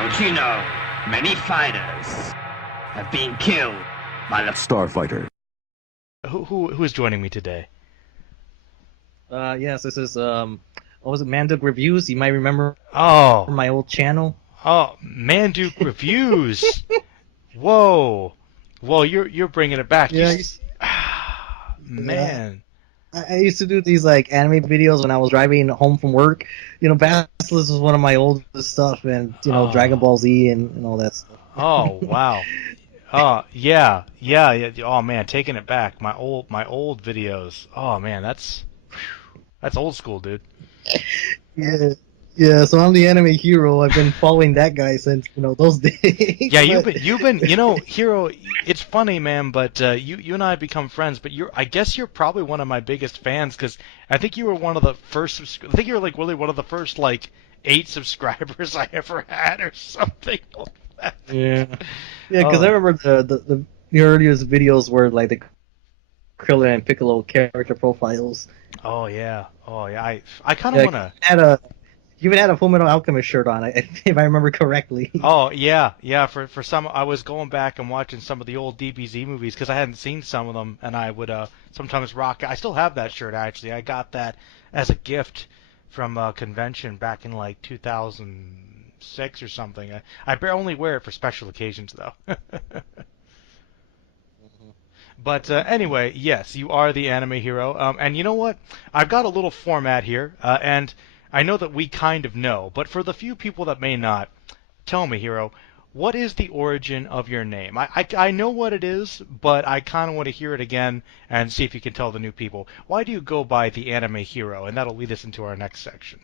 Don't you know, many fighters have been killed by the Starfighter. Who is joining me today? Yes, this is what was it, Manduke Reviews? You might remember from my old channel. Oh, Manduke Reviews. Whoa, you're bringing it back. Yeah, man. I used to do these like anime videos when I was driving home from work. Basilisk was one of my oldest stuff, and Dragon Ball Z and all that stuff. Oh wow. Oh yeah. Oh man, taking it back. My old videos. Oh man, that's old school, dude. Yeah. So I'm the anime hero. I've been following that guy since those days. Yeah, you've been hero. It's funny, man, but you and I have become friends. But I guess you're probably one of my biggest fans because I think you were one of the first. I think you were like really one of the first 8 subscribers I ever had or something like that. Yeah, because I remember the earliest videos were like the Krillin and Piccolo character profiles. Oh yeah. I kind of want to. You even had a Fullmetal Alchemist shirt on, if I remember correctly. Oh yeah. For some, I was going back and watching some of the old DBZ movies because I hadn't seen some of them, and I would sometimes rock. I still have that shirt actually. I got that as a gift from a convention back in 2006 or something. I only wear it for special occasions though. But anyway, yes, you are the anime hero. And you know what? I've got a little format here, and I know that we kind of know, but for the few people that may not, tell me, Hero, what is the origin of your name? I know what it is, but I kind of want to hear it again and see if you can tell the new people. Why do you go by the Anime Hero? And that'll lead us into our next section.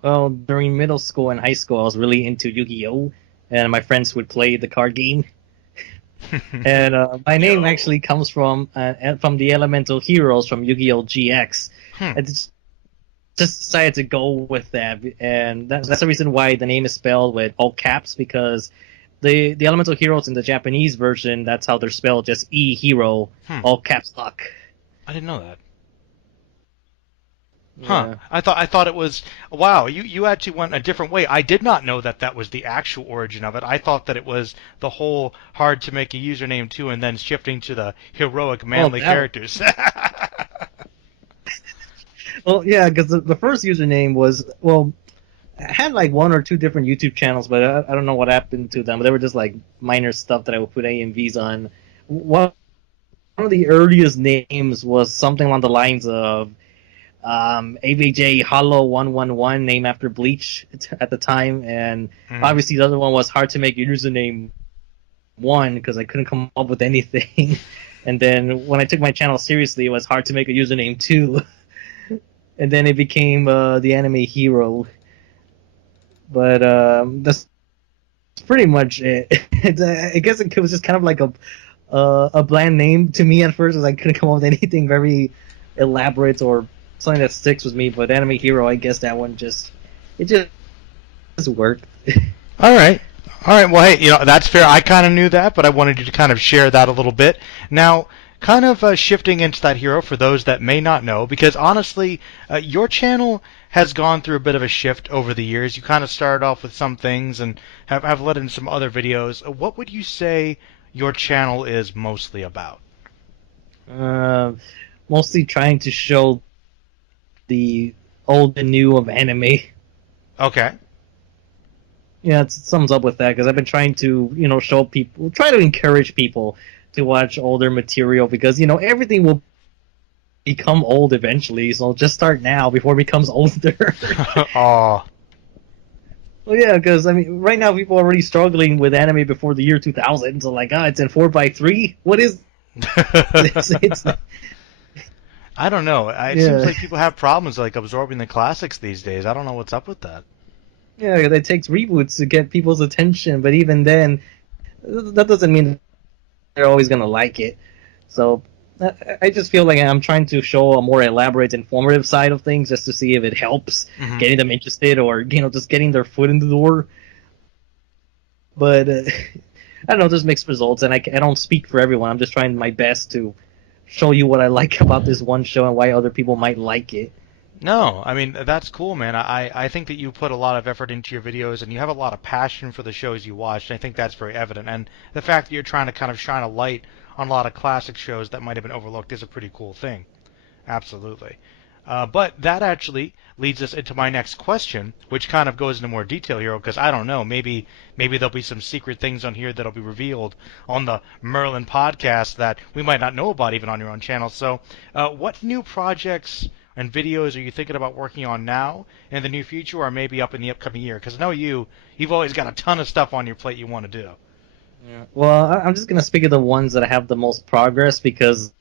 Well, during middle school and high school, I was really into Yu-Gi-Oh! And my friends would play the card game. And my name actually comes from the elemental heroes from Yu-Gi-Oh! GX. I just decided to go with that, and that's the reason why the name is spelled with all caps, because the elemental heroes in the Japanese version, that's how they're spelled, just E hero, all caps lock. I didn't know that. Yeah. Huh. I thought it was, wow, you actually went a different way. I did not know that was the actual origin of it. I thought that it was the whole hard to make a username to and then shifting to the heroic manly characters. Well, yeah, because the first username was, I had 1 or 2 different YouTube channels, but I don't know what happened to them. They were just minor stuff that I would put AMVs on. One of the earliest names was something along the lines of AVJ Hollow 111, named after Bleach at the time, and obviously the other one was hard to make username 1 because I couldn't come up with anything. And then when I took my channel seriously, it was hard to make a username 2. And then it became the Anime Hero. But that's pretty much it. I guess it was just kind of like a bland name to me at first, because I couldn't come up with anything very elaborate or something that sticks with me. But Anime Hero, I guess that one just worked. All right. Well, hey, that's fair. I kind of knew that, but I wanted you to kind of share that a little bit. Now, kind of shifting into that, Hero, for those that may not know, because honestly, your channel has gone through a bit of a shift over the years. You kind of started off with some things and have led into some other videos. What would you say your channel is mostly about? Mostly trying to show the old and new of anime. Okay. Yeah, it sums up with that, because I've been trying to, show people, try to encourage people to watch older material, because everything will become old eventually, so just start now before it becomes older. Aw. Well, yeah, because right now people are already struggling with anime before the year 2000, so it's in 4:3. What is it's I don't know. It seems like people have problems absorbing the classics these days. I don't know what's up with that. Yeah, it takes reboots to get people's attention, but even then, that doesn't mean they're always gonna like it. So I just feel like I'm trying to show a more elaborate, informative side of things, just to see if it helps getting them interested, or just getting their foot in the door. But I don't know, just mixed results, and I don't speak for everyone. I'm just trying my best to show you what I like about this one show and why other people might like it. No, I mean that's cool, man. I think that you put a lot of effort into your videos and you have a lot of passion for the shows you watch. And I think that's very evident. And the fact that you're trying to kind of shine a light on a lot of classic shows that might have been overlooked is a pretty cool thing. Absolutely. But that actually leads us into my next question, which kind of goes into more detail here, because I don't know, maybe there'll be some secret things on here that'll be revealed on the Merlin podcast that we might not know about even on your own channel. So, what new projects and videos are you thinking about working on now in the near future, or maybe up in the upcoming year? Because I know you've always got a ton of stuff on your plate you want to do. Yeah. Well, I'm just gonna speak of the ones that have the most progress because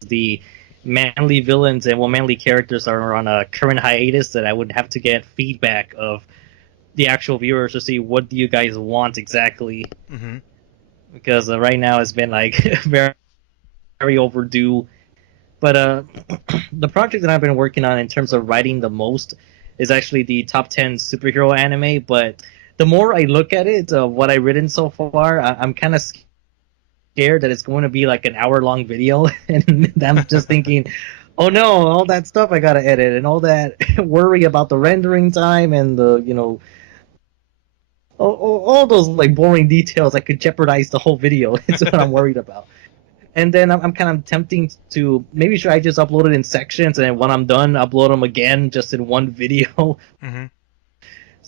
the manly villains and manly characters are on a current hiatus that I would have to get feedback of the actual viewers to see what do you guys want exactly. Mm-hmm. Because right now it's been like very, very overdue. But the project that I've been working on in terms of writing the most is actually the top 10 superhero anime. But the more I look at it, what I've written so far, I'm kind of scared that it's going to be like an hour-long video. And I'm just thinking, oh no, all that stuff I got to edit and all that worry about the rendering time and the, all those like boring details that could jeopardize the whole video. It's what I'm worried about. And then I'm kind of tempting to maybe should I just upload it in sections and then when I'm done, upload them again just in one video. Mm-hmm.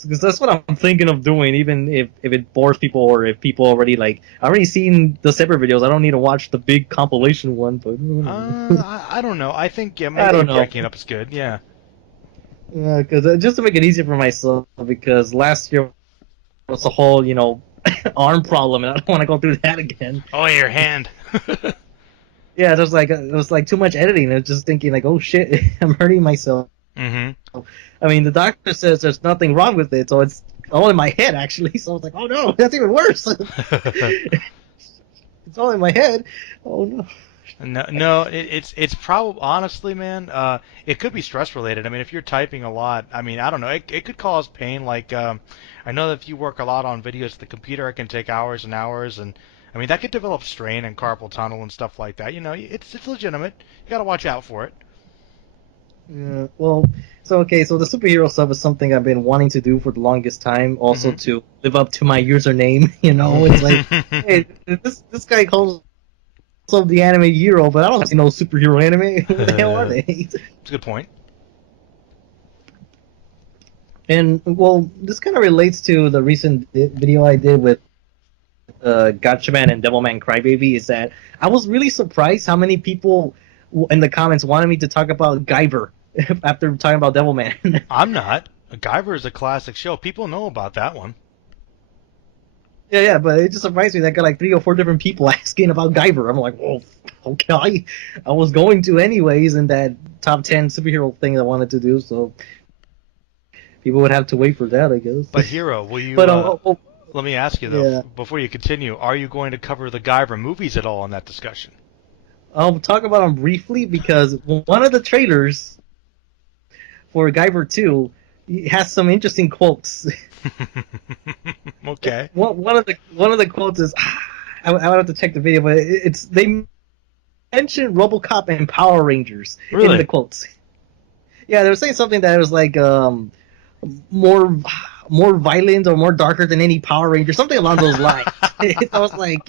Because that's what I'm thinking of doing, even if it bores people or if people already already seen the separate videos. I don't need to watch the big compilation one. But I don't know. I think maybe breaking it up is good. Yeah. Yeah, because just to make it easier for myself, because last year was a whole arm problem, and I don't want to go through that again. Oh, your hand. Yeah, it was like too much editing. I was just thinking like, oh shit, I'm hurting myself. Mm-hmm. I mean, the doctor says there's nothing wrong with it, so it's all in my head actually. So I was like, oh no, that's even worse. It's all in my head. Oh no. No, it's probably honestly, man. It could be stress related. I mean, if you're typing a lot, I mean, I don't know. It could cause pain. Like, I know that if you work a lot on videos at the computer, it can take hours and hours, and I mean that could develop strain and carpal tunnel and stuff like that. It's legitimate. You got to watch out for it. Yeah. Well, so the superhero stuff is something I've been wanting to do for the longest time. Also to live up to my username. It's like, hey, this guy calls of the anime hero, but I don't see no superhero anime. What the hell are they? It's a good point. And well, this kind of relates to the recent video I did with Gotchaman and Devilman Crybaby. Is that I was really surprised how many people in the comments wanted me to talk about Guyver after talking about Devilman. I'm not. Guyver is a classic show. People know about that one. Yeah, but it just surprised me that I got like 3 or 4 different people asking about Guyver. I'm like, well, okay, I was going to anyways in that top 10 superhero thing I wanted to do, so people would have to wait for that, I guess. But Hero, will you? Let me ask you though, before you continue, are you going to cover the Guyver movies at all in that discussion? I'll talk about them briefly because one of the trailers for Guyver 2 has some interesting quotes. Okay. One of the quotes is I would have to check the video, but they mentioned RoboCop and Power Rangers in the quotes. Yeah, they were saying something that was like more violent or more darker than any Power Ranger, something along those lines. I was like,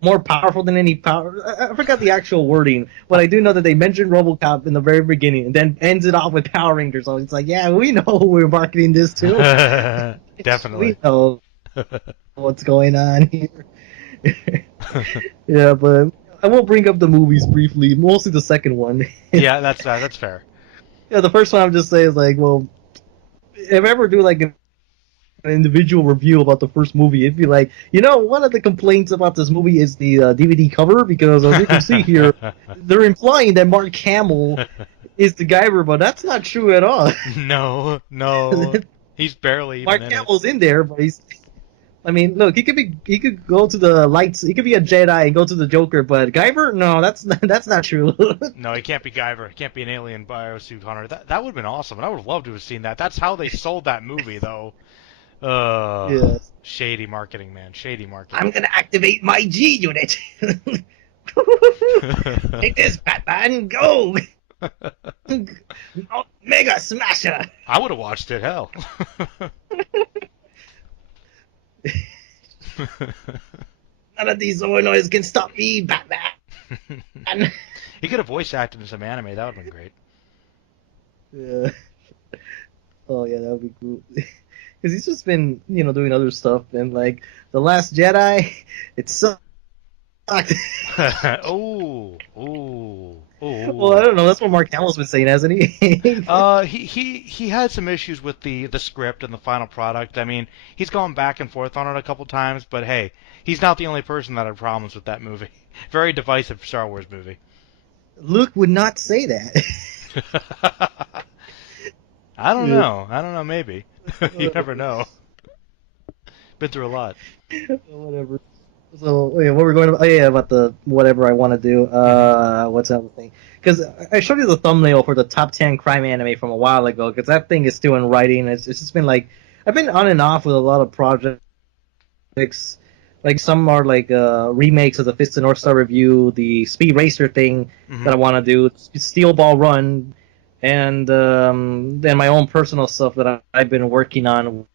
more powerful than any power. I forgot the actual wording, but I do know that they mentioned RoboCop in the very beginning, and then ends it off with Power Rangers. So it's like, yeah, we know we're marketing this too. Definitely, we know what's going on here. Yeah, but I will bring up the movies briefly, mostly the second one. Yeah, that's fair. Yeah, the first one I'll just say is like, well, if I ever do like an individual review about the first movie, it'd be like, one of the complaints about this movie is the DVD cover, because as you can see here, they're implying that Mark Hamill is the Guyver, but that's not true at all. No, he's barely even Mark Hamill's in there, but I mean, look, he could go to the lights, he could be a Jedi and go to the Joker, but Guyver, no, that's not true. No, he can't be Guyver. He can't be an alien biosuit hunter. That would have been awesome, and I would have loved to have seen that. That's how they sold that movie, though. Yes. Shady marketing, man. Shady marketing. I'm gonna activate my G unit. Take this, Batman, go! Oh, Mega Smasher. I would have watched it. Hell. None of these Zoinoids can stop me, Batman. He could have voice acted in some anime. That would have been great. Yeah. Oh yeah, that would be cool. Because he's just been, doing other stuff, and like The Last Jedi, it sucked. Oh. Well, I don't know. That's what Mark Hamill's been saying, hasn't he? He had some issues with the script and the final product. I mean, he's gone back and forth on it a couple times, but hey, he's not the only person that had problems with that movie. Very divisive Star Wars movie. Luke would not say that. I don't know. Maybe. You never know. Been through a lot. Whatever. So, yeah, what we're going to... Oh, yeah, about the whatever I want to do. What's that thing? Because I showed you the thumbnail for the top 10 crime anime from a while ago, because that thing is still in writing. It's just been like... I've been on and off with a lot of projects. Like, some are like remakes of the Fist of North Star Review, the Speed Racer thing that I want to do, Steel Ball Run, and then my own personal stuff that I've been working on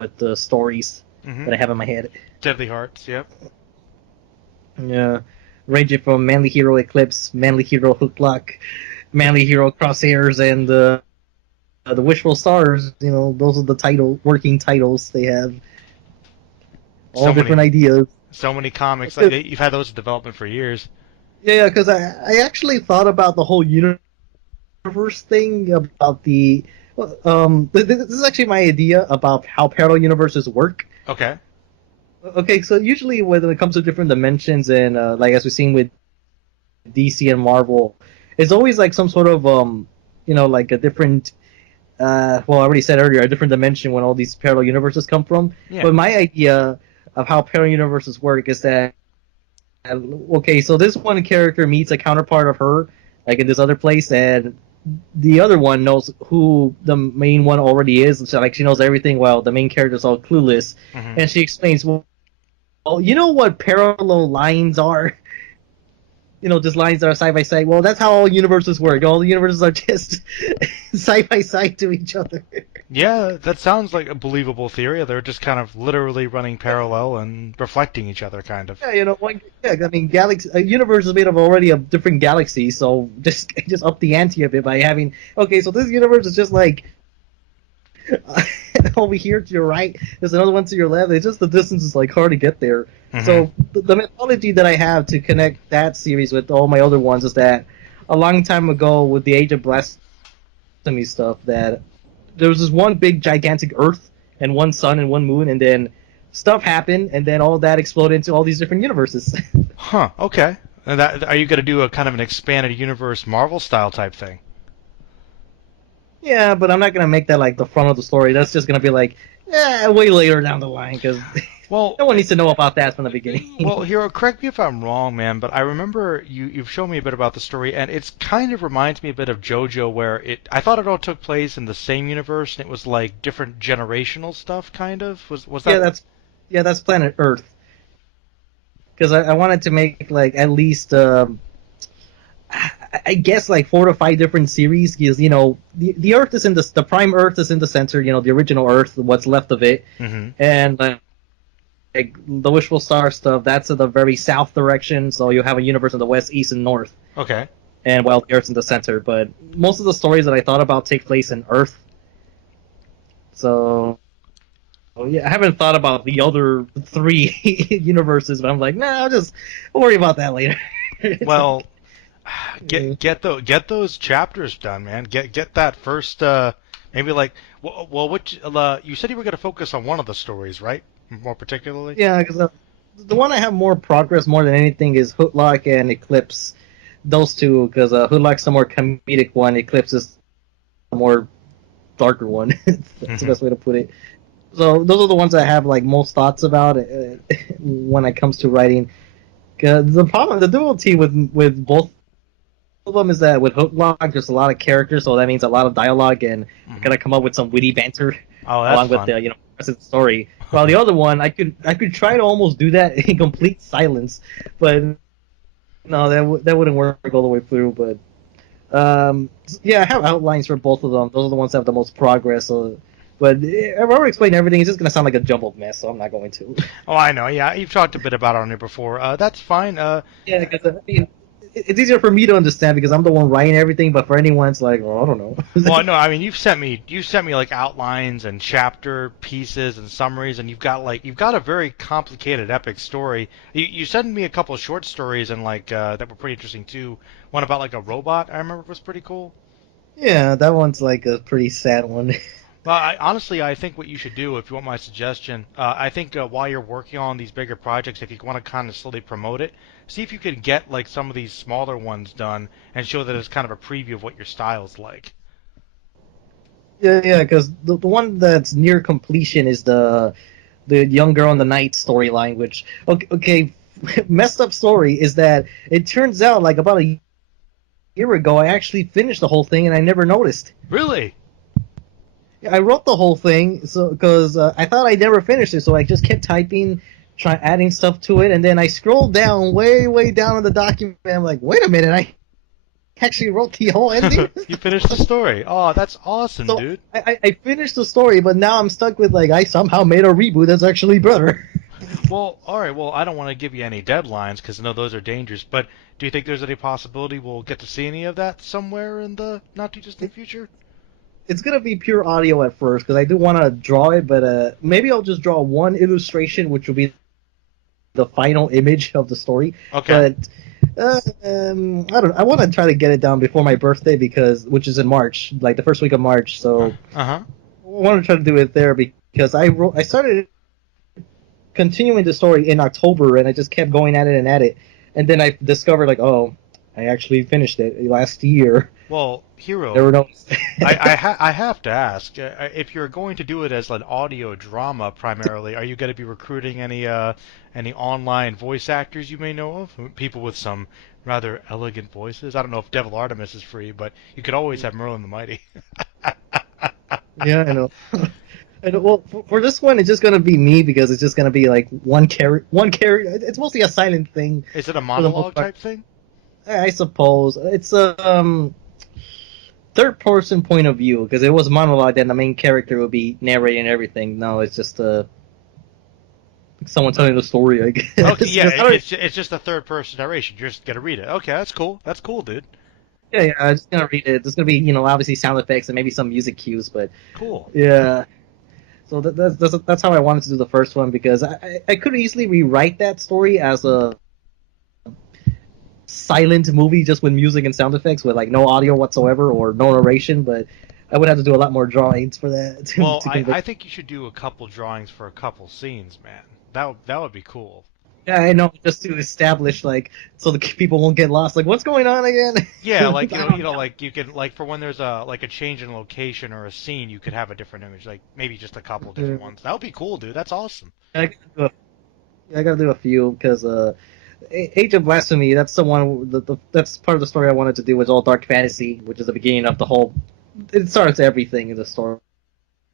with the stories that I have in my head. Deadly Hearts, yep. Yeah, ranging from Manly Hero Eclipse, Manly Hero Hooklock, Manly Hero Crosshairs, and the Wishful Stars. Those are the working titles they have. All different ideas. So many comics. You've had those in development for years. Yeah, because I actually thought about the whole universe thing, about the... this is actually my idea about how parallel universes work. Okay. Okay, so usually when it comes to different dimensions and, like as we've seen with DC and Marvel, it's always like some sort of, like a different... well, I already said earlier, a different dimension when all these parallel universes come from. Yeah. But my idea of how parallel universes work is that, okay, so this one character meets a counterpart of her, like in this other place, and the other one knows who the main one already is. So, like, she knows everything while the main character's all clueless. And she explains, well, you know what parallel lines are? Just lines that are side by side. Well, that's how all universes work. All the universes are just side by side to each other. Yeah, that sounds like a believable theory. They're just kind of literally running parallel and reflecting each other, kind of. Yeah, I mean, a universe is made of already a different galaxies, so just up the ante a bit by having, okay, so this universe is just like over here to your right, there's another one to your left. It's just the distance is like hard to get there. So the mythology that I have to connect that series with all my other ones is that a long time ago with the Age of Blasphemy stuff, that there was this one big gigantic Earth and one sun and one moon, and then stuff happened, and then all that exploded into all these different universes. Huh. Okay. And are you going to do a kind of an expanded universe Marvel style type thing? Yeah, but I'm not going to make that like the front of the story. That's just going to be like, way later down the line, because no one needs to know about that from the beginning. Well, Hiro, correct me if I'm wrong, man, but I remember you've shown me a bit about the story, and it kind of reminds me a bit of JoJo, where I thought it all took place in the same universe, and it was like different generational stuff, kind of. Was that? Yeah, that's Planet Earth. Because I wanted to make like at least I guess like 4 to 5 different series, because the Earth is in the prime Earth is in the center, the original Earth, what's left of it, and like the Wishful Star stuff, that's in the very south direction, so you have a universe in the west, east, and north. Okay. And while the Earth's in the center, but most of the stories that I thought about take place in Earth. So, yeah, I haven't thought about the other 3 universes, but I'm like, nah, I'll worry about that later. Well. Get those chapters done, man. Get that first maybe like which you said you were going to focus on one of the stories, right? More particularly. Yeah, because the one I have more progress more than anything is Hooklock and Eclipse. Those two, because Hooklock's the more comedic one, Eclipse is the more darker one. That's the best way to put it. So those are the ones I have like most thoughts about when it comes to writing. The difficulty with both of them is that with Hooklock, there's a lot of characters, so that means a lot of dialogue, and I gotta come up with some witty banter along with the rest of the story. While the other one, I could try to almost do that in complete silence, but no, that wouldn't work all the way through. But Yeah, I have outlines for both of them. Those are the ones that have the most progress. But if I were to explain everything, it's just gonna sound like a jumbled mess, so I'm not going to. Oh, I know. Yeah, you've talked a bit about it on here before. That's fine. Yeah, because I mean, it's easier for me to understand because I'm the one writing everything. But for anyone, it's like, oh, I don't know. Well, no, I mean you've sent me like outlines and chapter pieces and summaries, and you've got a very complicated epic story. You sent me a couple of short stories and like that were pretty interesting too. One about like a robot I remember was pretty cool. Yeah, that one's like a pretty sad one. Well, honestly, I think what you should do, if you want my suggestion, I think while you're working on these bigger projects, if you want to kind of slowly promote it, see if you can get like some of these smaller ones done and show that it's kind of a preview of what your style's like. Yeah, because the one that's near completion is the young girl in the night storyline. Which okay, messed up story is that it turns out like about a year ago I actually finished the whole thing and I never noticed. Really? I wrote the whole thing so because I thought I never finished it, so I just kept typing, adding stuff to it, and then I scrolled down way down in the document. I'm like, wait a minute, I actually wrote the whole ending. You finished the story. Oh, that's awesome, So dude. I finished the story, but now I'm stuck with like I somehow made a reboot that's actually better. Well, all right. Well, I don't want to give you any deadlines because I know those are dangerous. But do you think there's any possibility we'll get to see any of that somewhere in the not too distant future? It's gonna be pure audio at first because I do want to draw it, but maybe I'll just draw one illustration, which will be the final image of the story. Okay. But I don't. I want to try to get it down before my birthday which is in March, like the first week of March. So Uh-huh. I want to try to do it there because I started continuing the story in October, and I just kept going at it, and then I discovered like, oh, I actually finished it last year. Well, Hero, Never noticed. I have to ask if you're going to do it as an audio drama primarily. Are you going to be recruiting any online voice actors you may know of? People with some rather elegant voices. I don't know if Devil Artemis is free, but you could always have Merlin the Mighty. Yeah, I know. And well, for this one, it's just gonna be me because it's just gonna be like one character. One character. It's mostly a silent thing. Is it a For the most monologue part. type thing? I suppose it's a third person point of view because it was monologue. Then the main character will be narrating everything. No, it's just someone telling the story. I guess. Okay, yeah, I don't- it's just a third person narration. You're just gonna read it. Okay, that's cool. That's cool, dude. yeah. I'm just gonna read it. There's gonna be obviously sound effects and maybe some music cues, but Cool. yeah. So that's how I wanted to do the first one because I could easily rewrite that story as a silent movie just with music and sound effects with like no audio whatsoever or no narration, but I would have to do a lot more drawings for that. Well, to I think you should do a couple drawings for a couple scenes, man. That would be cool. yeah, I know, just to establish like so the people won't get lost. Like, what's going on again? Yeah, like like you could like for when there's a change in location or a scene, you could have a different image, like maybe just a couple different ones. That would be cool, dude. That's awesome. I gotta do a few because Age of Blasphemy. That's the one. That's part of the story I wanted to do was all dark fantasy, which is the beginning of the whole. It starts everything in the storyline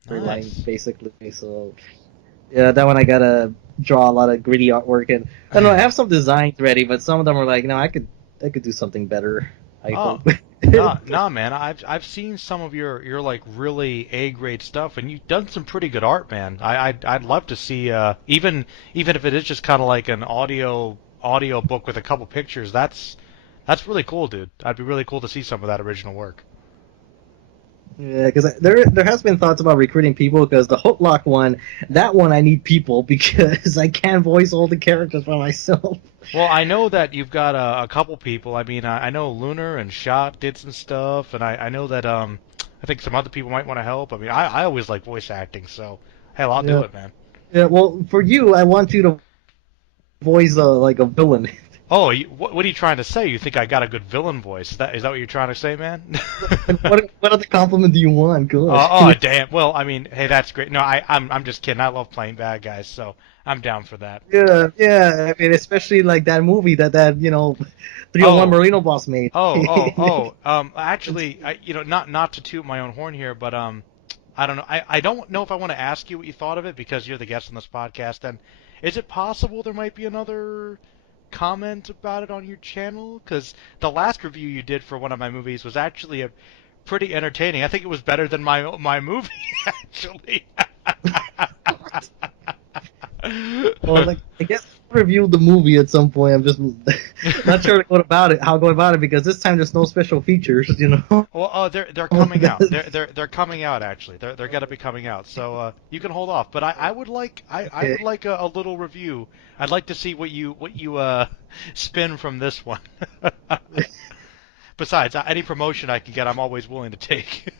Nice. basically. So yeah, that one I gotta draw a lot of gritty artwork and I don't know. I have some designs ready, but some of them are like, no, I could do something better. I Oh. hope. Nah, man. I've seen some of your like really A grade stuff, and you've done some pretty good art, man. I'd love to see even if it is just kind of like an audio book with a couple pictures. That's really cool, dude. I'd be really cool to see some of that original work. Yeah, because there has been thoughts about recruiting people because the Hooklock one, that one I need people because I can't voice all the characters by myself. Well, I know that you've got a couple people. I mean, I know Lunar and Shot did some stuff, and I know that I think some other people might want to help. I mean, I always like voice acting, so hell, I'll do Yeah. it, man. Yeah, well, for you, I want you to voice like a villain. Oh, what are you trying to say? You think I got a good villain voice? Is that what you're trying to say, man? What other compliment do you want? Good. Oh, damn. Well, I mean, hey, that's great. No, I'm just kidding. I love playing bad guys, so I'm down for that. Yeah. I mean, especially like that movie that 301 Marino Boss made. Actually, not to toot my own horn here, but I don't know. I don't know if I want to ask you what you thought of it because you're the guest on this podcast. And is it possible there might be another comment about it on your channel? Because the last review you did for one of my movies was actually pretty entertaining. I think it was better than my movie, actually. Well, like, I guess I'll review the movie at some point. I'm just not sure how to go about it because this time there's no special features, you know. Well, they're coming out. They're coming out actually. They're gonna be coming out. So you can hold off. But I would like I would like a little review. I'd like to see what you spin from this one. Besides, any promotion I can get, I'm always willing to take.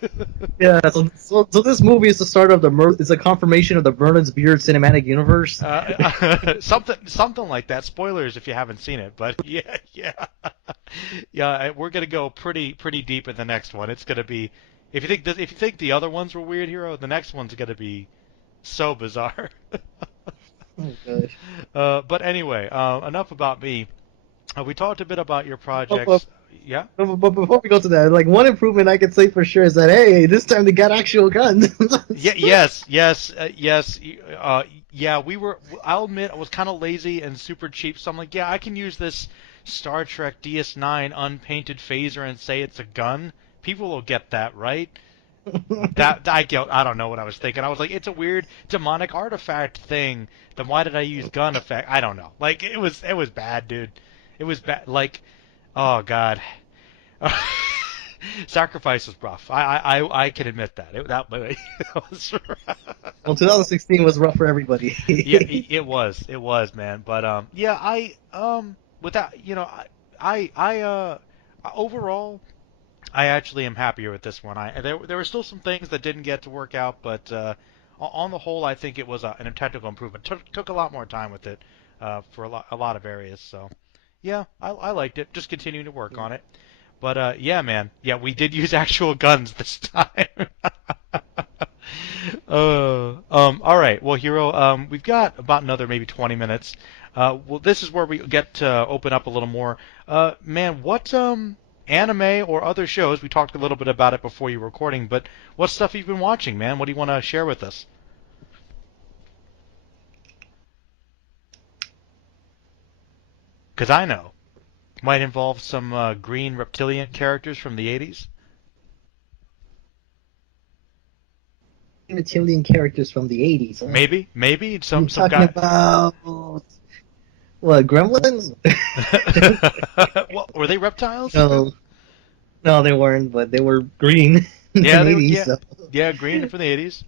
Yeah, so this movie is the start of it's a confirmation of the Merlin's Beard cinematic universe. Something like that. Spoilers if you haven't seen it, but yeah, we're gonna go pretty deep in the next one. It's gonna be, if you think the other ones were weird, Hero, the next one's gonna be so bizarre. Oh gosh. But anyway, enough about me. We talked a bit about your projects. Yeah. But before we go to that, like one improvement I could say for sure is that hey, this time they got actual guns. Yes. Yeah. I'll admit I was kind of lazy and super cheap, so I'm like, yeah, I can use this Star Trek DS9 unpainted phaser and say it's a gun. People will get that, right? I don't know what I was thinking. I was like, it's a weird demonic artifact thing. Then why did I use gun effect? I don't know. Like it was bad, dude. It was bad. Like, oh god. Sacrifice was rough. I can admit that. That was rough. Well, 2016 was rough for everybody. Yeah, it was, man. But yeah, overall, I actually am happier with this one. There were still some things that didn't get to work out, but on the whole, I think it was a technical improvement. Took a lot more time with it for a lot of areas. So yeah, I liked it. Just continuing to work on it. But yeah, man. Yeah, we did use actual guns this time. All right. Well, Hero, we've got about another maybe 20 minutes. Well, this is where we get to open up a little more. Man, what anime or other shows? We talked a little bit about it before you were recording, but what stuff have you been watching, man? What do you want to share with us? Because I know. Might involve some green reptilian characters from the 80s. Reptilian characters from the 80s. Huh? Maybe some talking guy. About what, gremlins? Well, were they reptiles? No, they weren't, but they were green. Yeah, the 80s, so. Yeah, green from the 80s.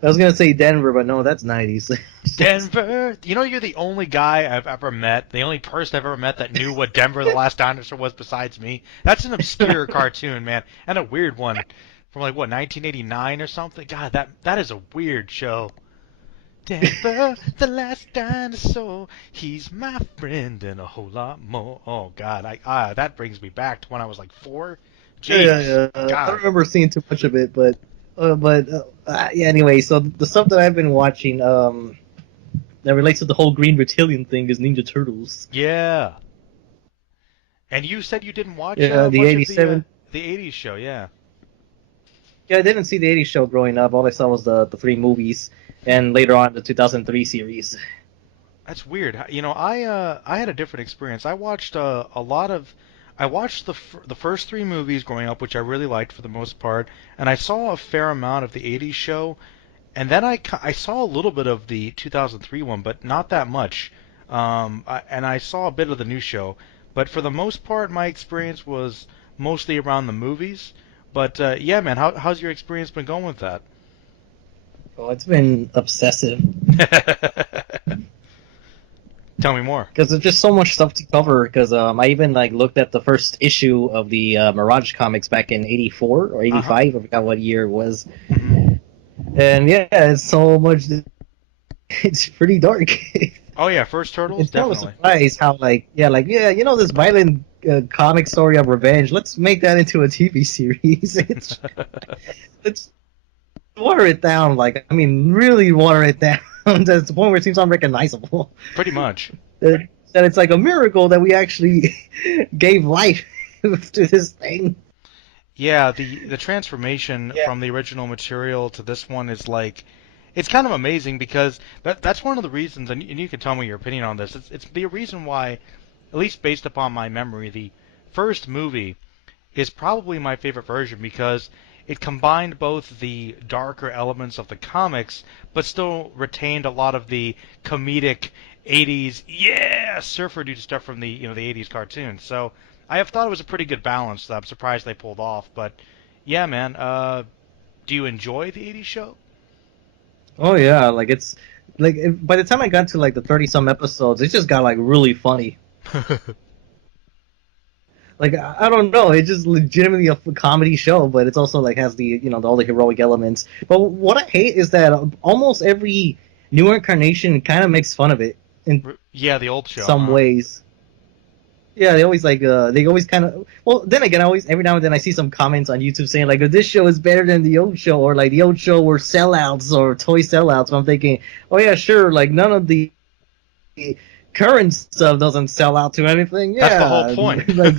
I was gonna say Denver, but no, that's 90s. Denver. You know, you're the only guy I've ever met, the only person I've ever met that knew what Denver the Last Dinosaur was besides me. That's an obscure cartoon, man, and a weird one from like what 1989 or something. God, that is a weird show. Denver, the last dinosaur, he's my friend and a whole lot more. Oh God, that brings me back to when I was like 4. Jeez, yeah. I don't remember seeing too much of it, but yeah. Anyway, so the stuff that I've been watching that relates to the whole green reptilian thing is Ninja Turtles. Yeah. And you said you didn't watch the 87 the 80s show, yeah. Yeah, I didn't see the 80s show growing up. All I saw was the 3 movies, and later on the 2003 series. That's weird. You know, I had a different experience. I watched I watched the first 3 movies growing up, which I really liked for the most part, and I saw a fair amount of the 80s show, and then I saw a little bit of the 2003 one, but not that much. And I saw a bit of the new show, but for the most part, my experience was mostly around the movies. But yeah, man, how's your experience been going with that? Oh, it's been obsessive. Tell me more. Because there's just so much stuff to cover. Because I even looked at the first issue of the Mirage comics back in '84 or '85. I forgot what year it was. And yeah, it's so much. It's pretty dark. Oh yeah, first Turtles. It's definitely. kind of surprised how you know this violent comic story of revenge. Let's make that into a TV series. It's water it down. Really water it down. To the point where it seems unrecognizable. Pretty much. That it's like a miracle that we actually gave life to this thing. Yeah, the transformation from the original material to this one is like, it's kind of amazing because that's one of the reasons, and you can tell me your opinion on this. It's the reason why, at least based upon my memory, the first movie is probably my favorite version because it combined both the darker elements of the comics, but still retained a lot of the comedic 80s, yeah, surfer dude stuff from the the 80s cartoons. So I have thought it was a pretty good balance that I'm surprised they pulled off. But yeah, man, do you enjoy the 80s show? Oh yeah, like it's like by the time I got to like the 30 some episodes, it just got like really funny. Like I don't know, it's just legitimately a comedy show, but it's also like has the all the heroic elements. But what I hate is that almost every new incarnation kind of makes fun of it in Yeah, the old show. some ways. Yeah, they always kind of. Well, then again, I always every now and then I see some comments on YouTube saying like, "This show is better than the old show," or like the old show were sellouts or toy sellouts. And I'm thinking, oh yeah, sure, like none of the current stuff doesn't sell out to anything. Yeah, That's the whole point. Like,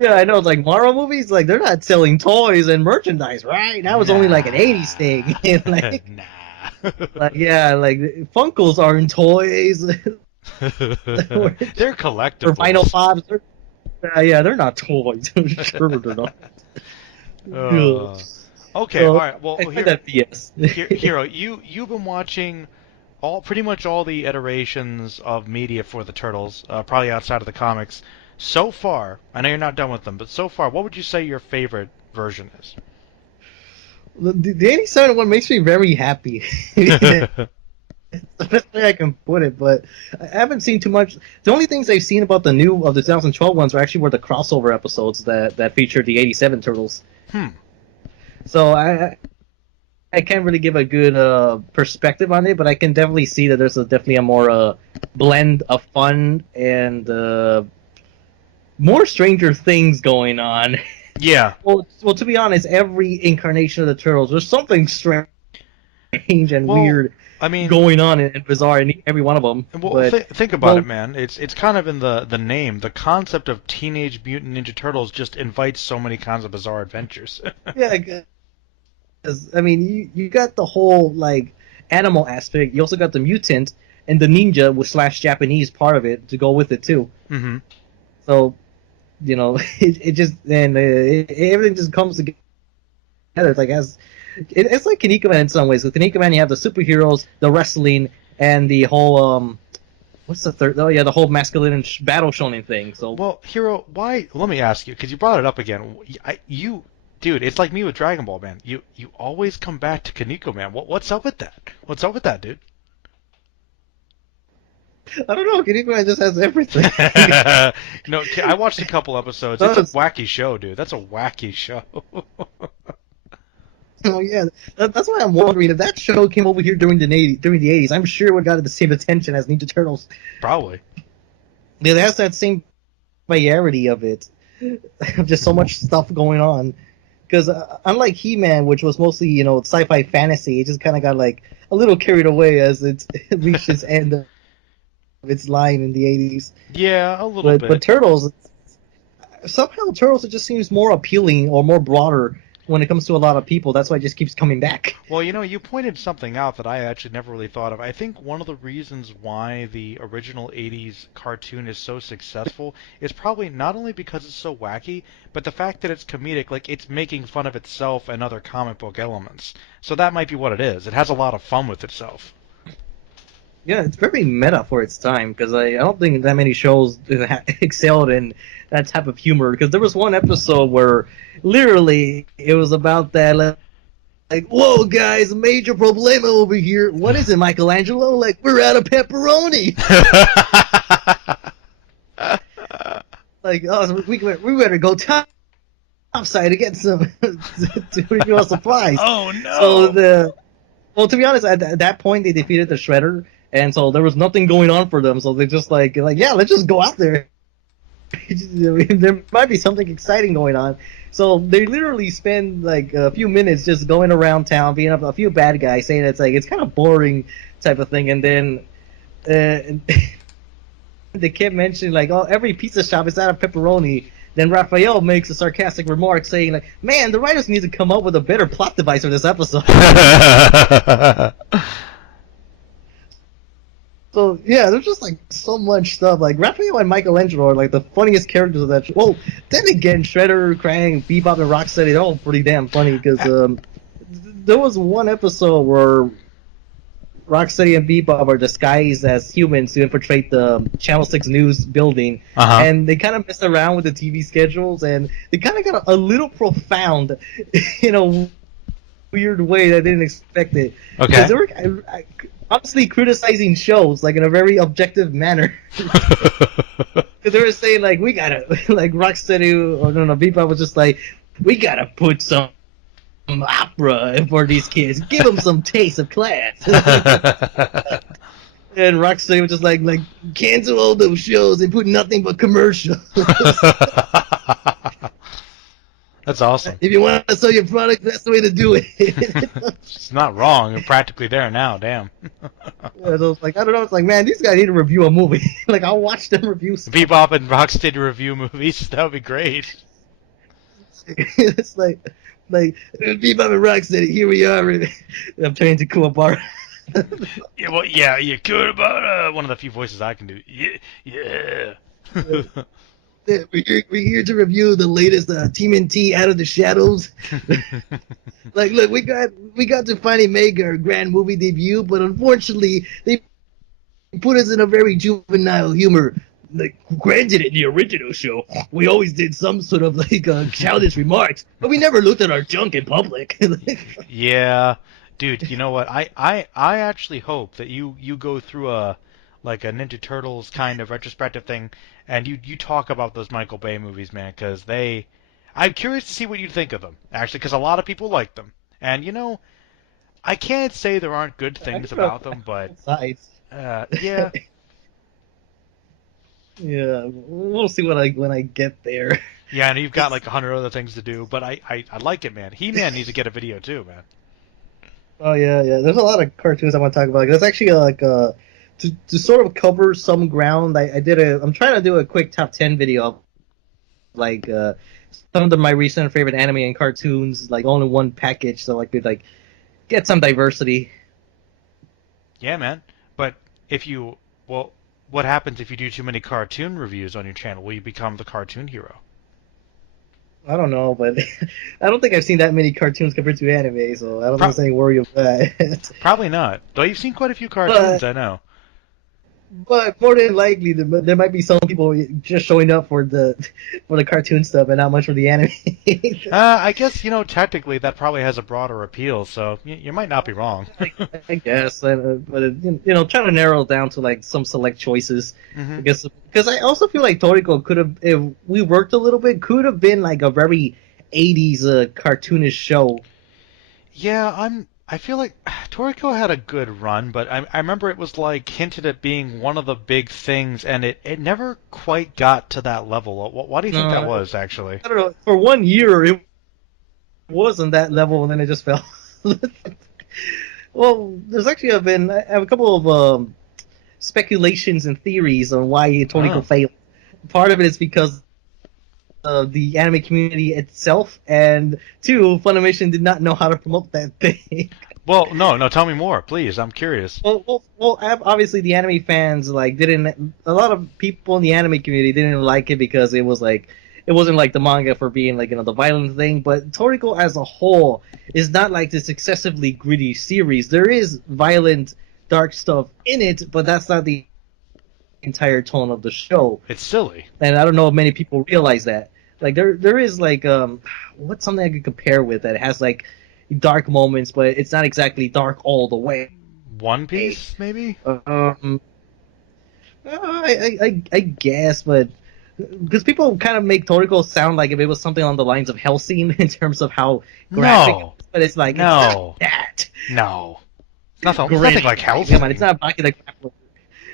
yeah, I know. It's like Marvel movies, like they're not selling toys and merchandise, right? That was only like an '80s thing. Like, Nah. like yeah, like Funkos aren't toys. They're collectibles. Or Vinyl Pops. Yeah, they're not toys. Sure, they're not. Okay, So, all right. Well, I find that BS. Hero, you've been watching pretty much all the iterations of media for the Turtles, probably outside of the comics. So far, I know you're not done with them, but so far, what would you say your favorite version is? The 87 one makes me very happy. That's the best way I can put it, but I haven't seen too much. The only things I've seen about the 2012 ones were the crossover episodes that featured the 87 Turtles. So I can't really give a good perspective on it, but I can definitely see that there's definitely a more blend of fun and more Stranger Things going on. Yeah. Well, to be honest, every incarnation of the Turtles, there's something strange and weird going on and bizarre in every one of them. Well, think about it, man. It's kind of in the name. The concept of Teenage Mutant Ninja Turtles just invites so many kinds of bizarre adventures. Yeah, because you got the whole like animal aspect. You also got the mutant and the ninja / Japanese part of it to go with it too. Mm-hmm. So, it just everything just comes together. It's like it's like Kaneko Man in some ways. With Kaneko Man, you have the superheroes, the wrestling, and the whole what's the third? Oh yeah, the whole masculine battle shonen thing. So well, Hero, why? Let me ask you because you brought it up again. Dude, it's like me with Dragon Ball, man. You always come back to Kaneko Man. What's up with that? What's up with that, dude? I don't know. Kaneko Man just has everything. I watched a couple episodes. It's a wacky show, dude. That's a wacky show. Oh yeah, that's why I'm wondering if that show came over here during the 80s. I'm sure it would have got the same attention as Ninja Turtles. Probably. Yeah, it has that same variety of it. Just so much stuff going on. Because unlike He-Man, which was mostly sci-fi fantasy, it just kind of got like a little carried away as it reached its end of its line in the 80s. Yeah, a little bit. But Turtles, somehow Turtles, it just seems more appealing or more broader when it comes to a lot of people. That's why it just keeps coming back. Well, you pointed something out that I actually never really thought of. I think one of the reasons why the original 80s cartoon is so successful is probably not only because it's so wacky, but the fact that it's comedic, like it's making fun of itself and other comic book elements. So that might be what it is. It has a lot of fun with itself. Yeah, it's very meta for its time, because I don't think that many shows excelled in that type of humor. Because there was one episode where literally it was about that, like, whoa, guys, a major problema over here. What is it, Michelangelo? Like, we're out of pepperoni. Like, oh, we better go topside to get some supplies. Oh, no. Well, to be honest, at that point, they defeated the Shredder. And so there was nothing going on for them, so they're just like, yeah, let's just go out there. There might be something exciting going on. So they literally spend like a few minutes just going around town, beating up a few bad guys, saying it's kind of boring type of thing. And then they kept mentioning like, oh, every pizza shop is out of pepperoni. Then Raphael makes a sarcastic remark saying, like, man, the writers need to come up with a better plot device for this episode. So, yeah, there's just, like, so much stuff. Like, Raphael and Michelangelo are, like, the funniest characters of that show. Well, then again, Shredder, Krang, Bebop, and Rocksteady, they're all pretty damn funny, because there was one episode where Rocksteady and Bebop are disguised as humans to infiltrate the Channel 6 News building, and they kind of messed around with the TV schedules, and they kind of got a little profound in a weird way that I didn't expect it. Okay. Because they were honestly criticizing shows, like, in a very objective manner. Because they were saying, like, we gotta, like, Rocksteady, or no, Bebop was just like, we gotta put some opera for these kids. Give them some taste of class. And Rocksteady was just like cancel all those shows and put nothing but commercials. That's awesome. If you want to sell your product, that's the way to do it. It's not wrong. You're practically there now. Damn. Yeah, so it's like, I don't know. It's like, man, these guys need to review a movie. Like, I'll watch them review stuff. Bebop and Rocksteady review movies. That would be great. It's like Bebop and Rocksteady, here we are. I'm turning to Kuwabara. Yeah, well, yeah, Kuwabara. One of the few voices I can do. Yeah. We're here to review the latest TMNT Out of the Shadows. Like, look, we got to finally make our grand movie debut, but unfortunately, they put us in a very juvenile humor. Like, granted, in the original show, we always did some sort of childish remarks, but we never looked at our junk in public. Yeah, dude. You know what? I actually hope that you go through a Ninja Turtles kind of retrospective thing, and you talk about those Michael Bay movies, man, because I'm curious to see what you think of them, actually, because a lot of people like them, and I can't say there aren't good things about them, but yeah. Yeah, we'll see when I get there. Yeah, and you've got 100 other things to do, but I like it, man. He-Man needs to get a video too, man. Oh yeah. There's a lot of cartoons I want to talk about. There's actually to sort of cover some ground. I'm trying to do a quick top 10 video of some of my recent favorite anime and cartoons, all in one package, so I could get some diversity. Yeah, man. But what happens if you do too many cartoon reviews on your channel? Will you become the cartoon hero? I don't know, but I don't think I've seen that many cartoons compared to anime, so I don't think there's any worry of that. Probably not. Though you've seen quite a few cartoons, I know. But more than likely, there might be some people just showing up for the cartoon stuff and not much for the anime. I guess technically that probably has a broader appeal, so you might not be wrong. I guess, but trying to narrow it down to some select choices. Mm-hmm. I guess because I also feel like Toriko could have, if we worked a little bit, could have been a very 80s cartoonish show. Yeah, I feel like Toriko had a good run, but I remember it was hinted at being one of the big things, and it never quite got to that level. Why do you think that was, actually? I don't know. For 1 year, it wasn't that level, and then it just fell. Well, there's actually I have a couple of speculations and theories on why Toriko failed. Part of it is because the anime community itself, and two, Funimation did not know how to promote that thing. Well, no, tell me more, please. I'm curious. Well, obviously the anime fans didn't. A lot of people in the anime community didn't like it because it was it wasn't like the manga for being the violent thing. But Toriko as a whole is not this excessively gritty series. There is violent, dark stuff in it, but that's not the entire tone of the show. It's silly, and I don't know if many people realize that. There is what's something I could compare with that has dark moments, but it's not exactly dark all the way. One Piece, maybe? I guess, but because people kind of make Toriko sound like if it was something on the lines of Hellsing in terms of how graphic. No. But it's no. It's not that. No. Nothing like Hellsing. Come on, it's not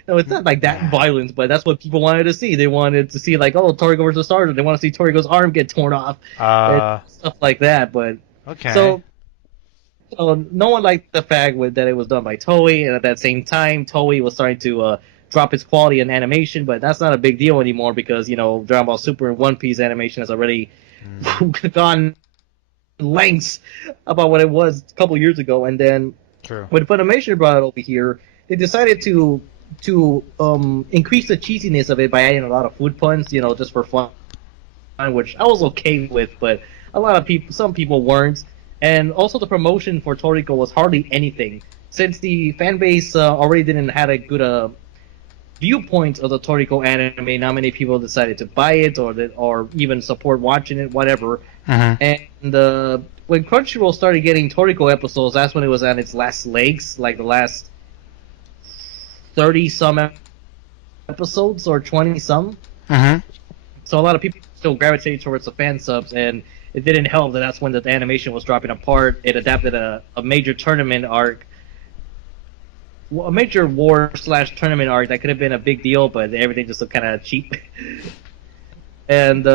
no, it's not that violent, but that's what people wanted to see. They wanted to see Toriko versus Stardust. They want to see Toriko's arm get torn off, and stuff like that. But okay. So no one liked the fact that it was done by Toei, and at that same time, Toei was starting to drop its quality in animation, but that's not a big deal anymore because Dragon Ball Super and One Piece animation has already gone lengths about what it was a couple years ago, and then when Funimation brought it over here, they decided to increase the cheesiness of it by adding a lot of food puns, just for fun, which I was okay with, but some people weren't. And also the promotion for Toriko was hardly anything, since the fan base already didn't have a good viewpoint of the Toriko anime. Not many people decided to buy it or even support watching it, whatever. And when Crunchyroll started getting Toriko episodes, that's when it was on its last legs, like the last 30-some episodes or 20-some. So a lot of people still gravitated towards the fan subs, and it didn't help that that's when the animation was dropping apart. It adapted a major tournament arc, a major war/tournament arc that could have been a big deal, but everything just looked kind of cheap. And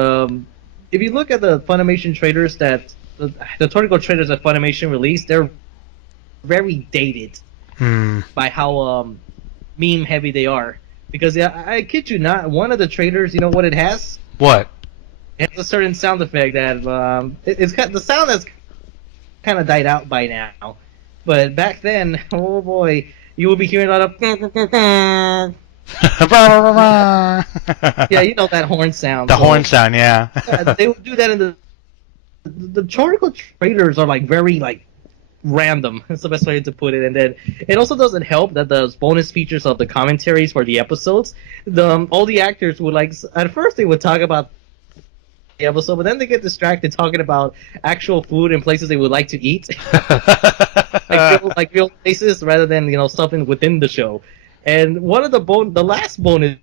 if you look at the Funimation trailers the Toriko trailers that Funimation released, they're very dated by how meme heavy they are. Because I kid you not, one of the trailers, you know what it has? What? It has a certain sound effect that the sound has kind of died out by now. But back then, oh boy, you would be hearing a lot of yeah, you know that horn sound. The horn sound, yeah. They would do that in the Toriko trailers are like very like random. That's the best way to put it. And then it also doesn't help that the bonus features of the commentaries for the episodes, all the actors would at first they would talk about the episode, but then they get distracted talking about actual food and places they would like to eat, like real places rather than something within the show. And one of the last bonus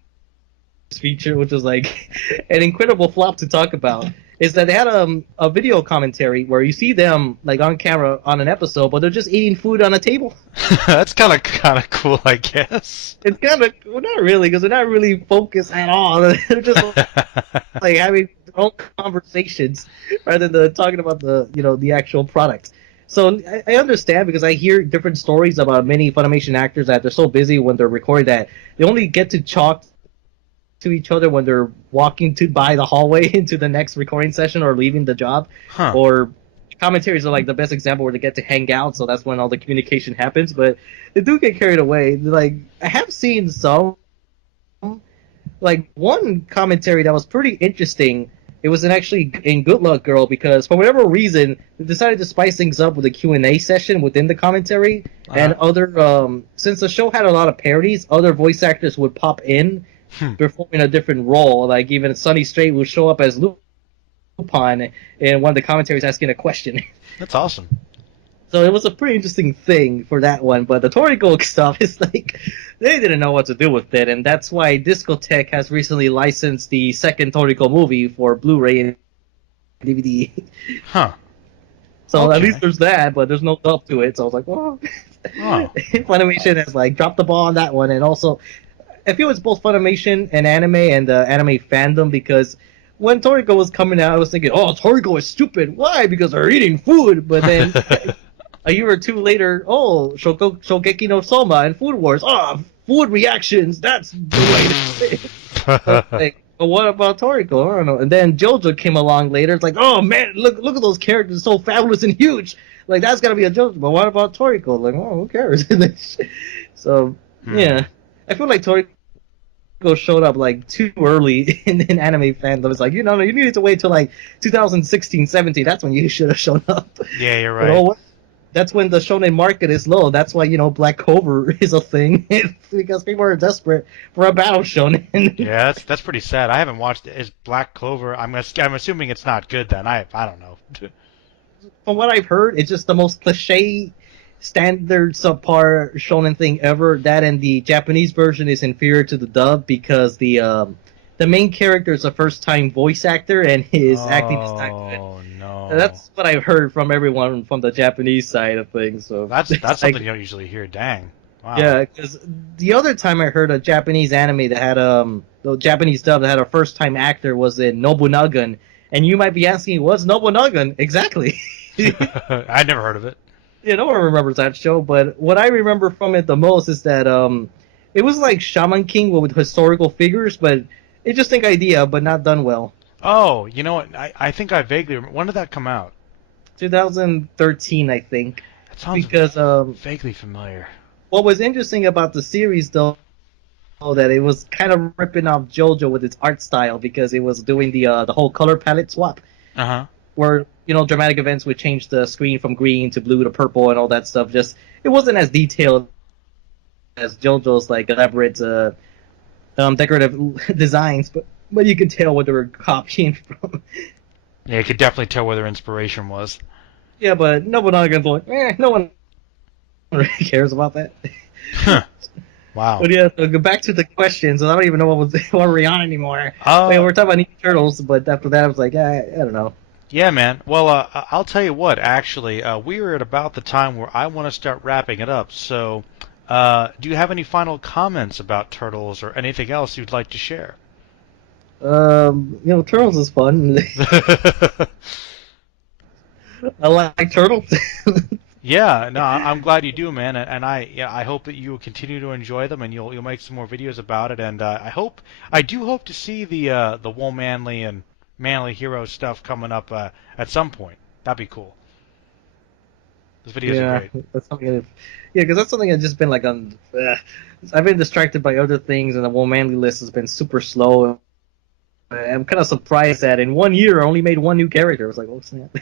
feature, which was like an incredible flop to talk about, is that they had a video commentary where you see them like on camera on an episode, but they're just eating food on a table. That's kind of cool, I guess. It's kind of not really, because they're not really focused at all. They're just like having their own conversations rather than talking about the actual product. So I understand, because I hear different stories about many Funimation actors that they're so busy when they're recording that they only get to talk to each other when they're walking by the hallway into the next recording session or leaving the job. Or commentaries are like the best example where they get to hang out, so that's when all the communication happens. But they do get carried away. Like, I have seen some, like one commentary that was pretty interesting. It was actually in Good Luck Girl, because for whatever reason they decided to spice things up with a Q&A session within the commentary. And other since the show had a lot of parodies, other voice actors would pop in performing a different role. Like even Sonny Strait would show up as Lupin in one of the commentaries asking a question. That's awesome. So it was a pretty interesting thing for that one. But the Toriko stuff is like, they didn't know what to do with it, and that's why Discotech has recently licensed the second Toriko movie for Blu-ray and DVD. So Okay. at least there's that, but there's no dub to it. So I was like, well, Funimation has like dropped the ball on that one. And also, I feel it's both Funimation and anime and anime fandom, because when Toriko was coming out, I was thinking, oh, Toriko is stupid. Why? Because they're eating food. But then a year or two later, oh, Shokeki no Soma and Food Wars. Oh, food reactions. That's the way to say it. But what about Toriko? I don't know. And then JoJo came along later. It's like, oh man, look at those characters, so fabulous and huge. Like, that's gotta be a JoJo. But what about Toriko? Like, oh, who cares? So yeah, I feel like Toriko showed up like too early in anime fandom. It's like, you needed to wait till like 2016, 17. That's when you should have shown up. Yeah, you're right. That's when the shonen market is low. That's why Black Clover is a thing. It's because people are desperate for a battle shonen. Yeah, that's pretty sad. I haven't watched it. Is Black Clover? I'm assuming it's not good then. I don't know. From what I've heard, it's just the most cliche, standard subpar shonen thing ever. That and the Japanese version is inferior to the dub because the main character is a first-time voice actor and his acting is not good. Oh no! That's what I've heard from everyone from the Japanese side of things. So that's something you don't usually hear. Dang. Wow. Yeah, because the other time I heard a Japanese anime that had the Japanese dub that had a first-time actor was in Nobunaga, and you might be asking, what's Nobunaga exactly? I'd never heard of it. Yeah, no one remembers that show, but what I remember from it the most is that It was like Shaman King with historical figures, but interesting idea, but not done well. Oh, you know what? I think I vaguely remember. When did that come out? 2013, I think. That sounds Because vaguely familiar. what was interesting about the series, though, that it was kind of ripping off JoJo with its art style because it was doing the whole color palette swap, Uh-huh. where dramatic events would change the screen from green to blue to purple and all that stuff. Just it wasn't as detailed as JoJo's like elaborate decorative designs, but you could tell what they were copying from. Yeah, you could definitely tell where their inspiration was. Yeah, but no one no one really cares about that. Huh. Wow. But yeah, so go back to the questions. I don't even know what we're on anymore. Wait, we're talking about Ninja Turtles, but after that I was like, I don't know. Yeah, man. Well, I'll tell you what, actually, we are at about the time where I want to start wrapping it up. So, do you have any final comments about Turtles or anything else you'd like to share? Turtles is fun. I like turtles. Yeah, no, I'm glad you do, man, and I hope that you will continue to enjoy them, and you'll make some more videos about it, and I do hope to see the Wool Manly and Manly Hero stuff coming up at some point. That'd be cool. Those videos are great. That's something. Because that's something I've just been like on. I've been distracted by other things, and the Wool Manly list has been super slow. I'm kind of surprised that in 1 year I only made one new character. I was like, oh snap.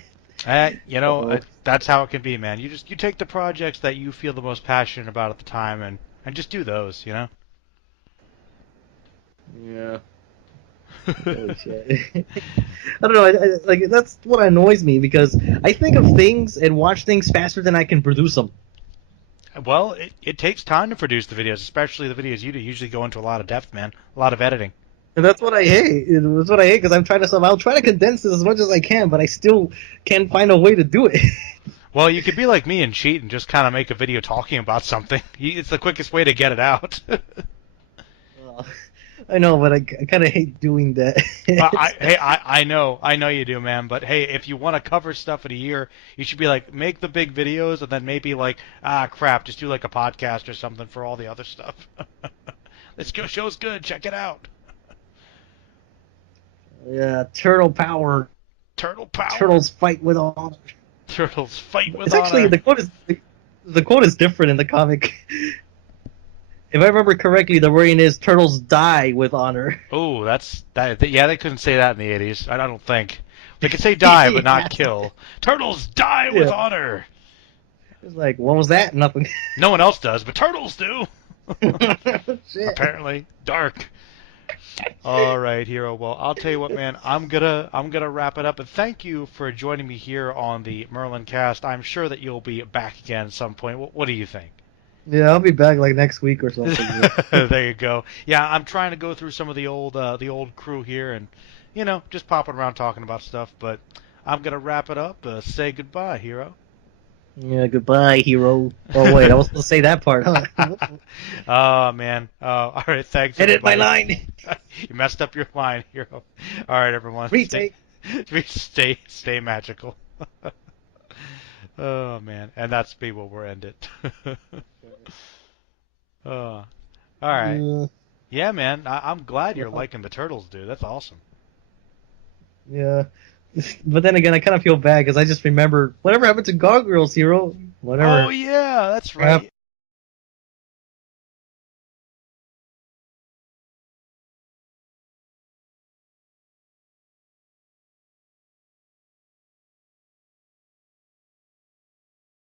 That's how it can be, man. You take the projects that you feel the most passionate about at the time, and just do those, Yeah. Holy shit. I don't know. Like that's what annoys me because I think of things and watch things faster than I can produce them. Well, it takes time to produce the videos, especially the videos you do. Usually go into a lot of depth, man. A lot of editing. And that's what I hate. That's what I hate because I'm trying to. I'll try to condense this as much as I can, but I still can't find a way to do it. Well, you could be like me and cheat and just kind of make a video talking about something. It's the quickest way to get it out. I know, but I kind of hate doing that. I know you do, man. But hey, if you want to cover stuff in a year, you should be like, make the big videos, and then maybe like, crap, just do like a podcast or something for all the other stuff. This show's good. Check it out. Yeah, turtle power. Turtle power. Turtles fight with honor. Turtles fight with It's honor. actually the quote is different in the comic. If I remember correctly, the wording is "turtles die with honor." Oh, yeah, they couldn't say that in the 80s. I don't think. They could say die, but not kill. Turtles die with honor. It's like, what was that? Nothing. No one else does, but turtles do. Shit. Apparently, dark. All right, Hero. Well, I'll tell you what, man. I'm gonna wrap it up, and thank you for joining me here on the Merlin Cast. I'm sure that you'll be back again at some point. What do you think? Yeah, I'll be back like next week or something. There you go. Yeah, I'm trying to go through some of the old crew here, and just popping around talking about stuff. But I'm gonna wrap it up. Say goodbye, Hero. Yeah, goodbye, Hero. Oh wait, I was supposed to say that part, huh? Oh man. All right. Thanks. Edit my everybody. line. You messed up your line, Hero. All right, everyone. Retake. Stay magical. Oh man, and that's be what we'll end it. All right. Yeah, man. I'm glad you're liking the turtles, dude. That's awesome. Yeah. But then again, I kind of feel bad because I just remember whatever happened to Gargoyles, Hero. Whatever. Oh yeah, that's right.